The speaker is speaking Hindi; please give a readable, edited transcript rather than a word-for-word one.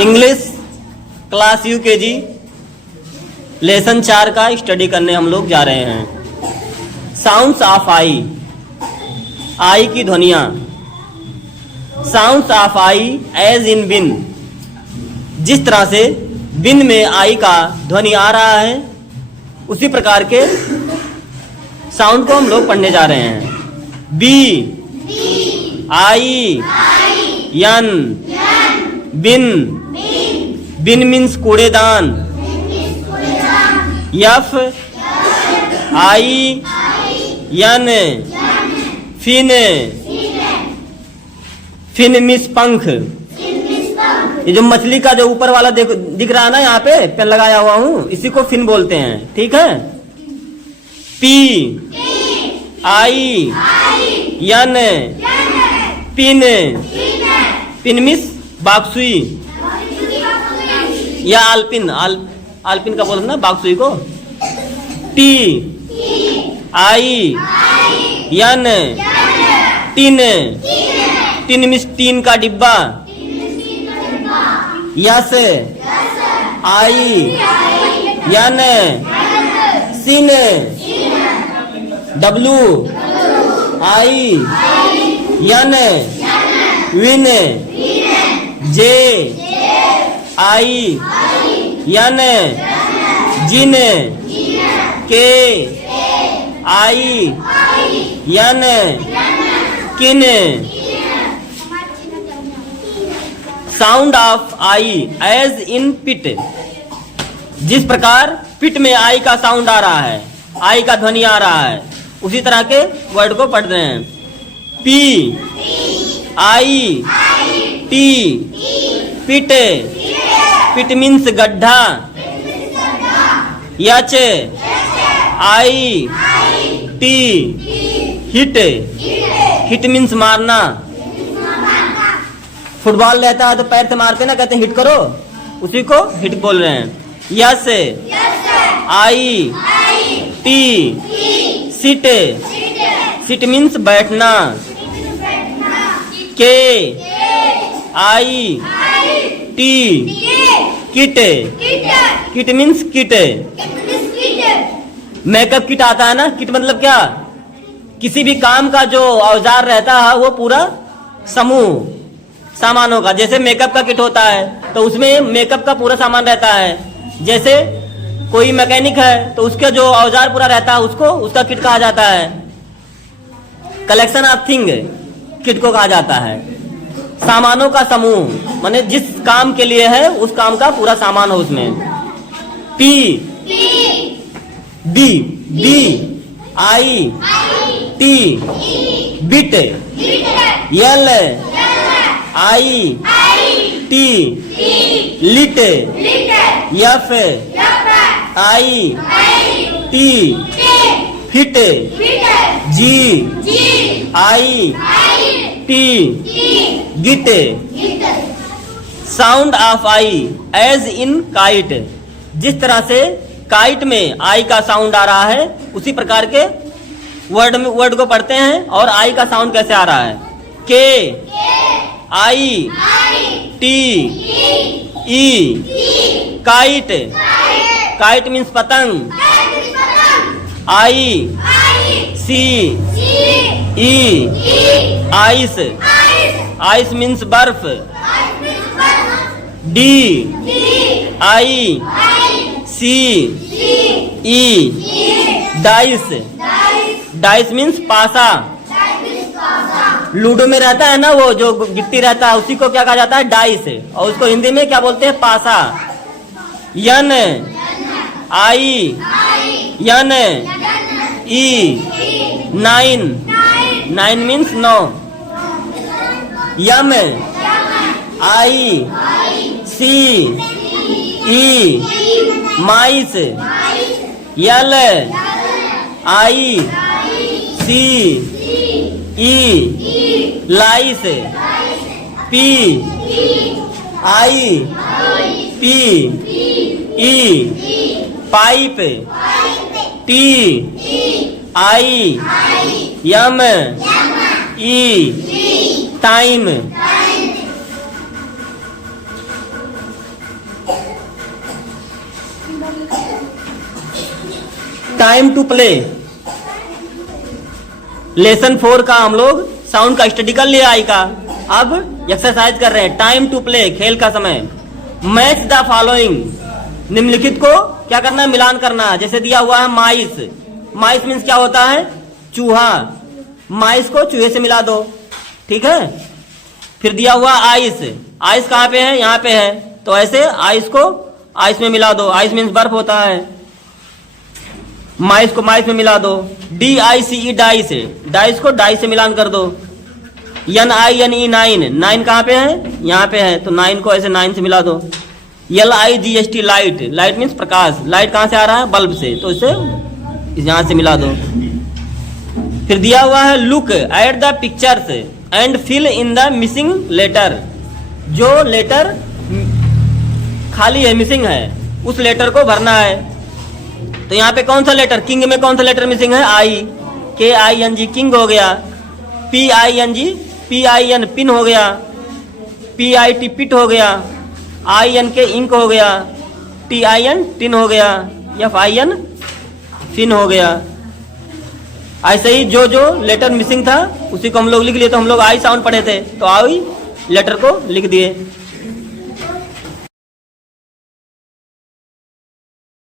इंग्लिश क्लास यूकेजी लेसन 4 का स्टडी करने हम लोग जा रहे हैं। साउंड्स ऑफ आई, आई की ध्वनियाँ। Sounds of I as in bin, जिस तरह से बिन में आई का ध्वनि आ रहा है उसी प्रकार के साउंड को हम लोग पढ़ने जा रहे हैं। बी, आई, यन, बिन, बिन मीन्स कूड़ेदान। यफ, आई, यन, फिन, फिन मीन्स पंख। ये जो मछली का जो ऊपर वाला दिख रहा है ना, यहाँ पे पेन लगाया हुआ हूँ, इसी को फिन बोलते हैं, ठीक है। P, I, N, pin, pin means बाक्सुई या आलपिन, आलपिन का बोलते ना बाक्सुई को। T, I, N, tin, tin means टीन का डिब्बा। S, I, N, sin, W, I, N, win, J, I, N, gin, K, I, N, kin. Sound of I as in pit, जिस प्रकार पिट में आई का साउंड आ रहा है, आई का ध्वनि आ रहा है, उसी तरह के वर्ड को पढ़ रहे हैं। पी, आई, टी, पिट, पिट मीन्स गड्ढा। यच, आई, टी, हिट, हिट मीन्स मारना। फुटबॉल रहता है तो पैर से मारते ना, कहते हैं हिट करो, उसी को हिट बोल रहे हैं। S, I, T, sit, sit means बैठना। K, I, T, kit, kit means kit. Makeup kit आता है ना, किट मतलब क्या, किसी भी काम का जो औजार रहता है वो पूरा समूह सामानों का, जैसे मेकअप का किट होता है तो उसमें मेकअप का पूरा सामान रहता है। जैसे कोई मैकेनिक है तो उसका जो औजार पूरा रहता है उसको उसका किट कहा जाता है। कलेक्शन ऑफ थिंग किट को कहा जाता है। सामानों का समूह माने जिस काम के लिए है उस काम का पूरा सामान हो उसमें। P, B, B, I, T, bit, L, I, T, lit, F, I, T, fit, G, I, T, git. Sound of I as in kite, जिस तरह से काइट में आई का साउंड आ रहा है उसी प्रकार के वर्ड को पढ़ते हैं। और आई का साउंड कैसे आ रहा है। के, I, T, E, kite, kite means पतंग। आई, सी, ई, आइस, आइस मीन्स बर्फ। डी, आई, सी, ई, डाइस, डाइस मीन्स पासा। लूडो में रहता है ना वो जो गिट्टी रहता है उसी को क्या कहा जाता है, डाइस, और उसको हिंदी में क्या बोलते हैं, पासा। N, I, N, E, nine, nine means 9। M, I, C, E, mice. L, I, C, E, lice. P, I, P, E, pipe. T, I, M, E, time. Time to play, lesson 4 का हम लोग साउंड का स्टडी कर लिया आई का। अब एक्सरसाइज कर रहे हैं, टाइम टू प्ले, खेल का समय। मैच द फॉलोइंग, निम्नलिखित को क्या करना है, मिलान करना है। जैसे दिया हुआ है माइस, माइस मीन्स क्या होता है, चूहा, माइस को चूहे से मिला दो, ठीक है। फिर दिया हुआ आइस, आइस कहाँ पे है, यहाँ पे है, तो ऐसे आइस को आइस में मिला दो, आइस मीन्स बर्फ होता है, माइस को माइस में मिला दो। DICE डाइस, डाइस को डाइस से मिलान कर दो। NINE नाइन, नाइन कहाँ पे है, यहाँ पे है, तो नाइन को ऐसे नाइन से मिला दो। LIGHT लाइट, लाइट मीन्स प्रकाश, लाइट कहाँ से आ रहा है, बल्ब से, तो इसे यहाँ से मिला दो। फिर दिया हुआ है look at the pictures and fill in the missing letter, जो लेटर खाली है, मिसिंग है, उस लेटर को भरना है। तो यहाँ पे कौन सा लेटर, किंग में कौन सा लेटर मिसिंग है, I, KING किंग हो गया, PIN पिन हो गया, PIT पिट हो गया, INK इंक हो गया, TIN टिन हो गया, FIN फिन हो गया। ऐसे ही जो जो लेटर मिसिंग था उसी को हम लोग लिख लिए। तो हम लोग आई साउंड पढ़े थे, तो आई लेटर को लिख दिए।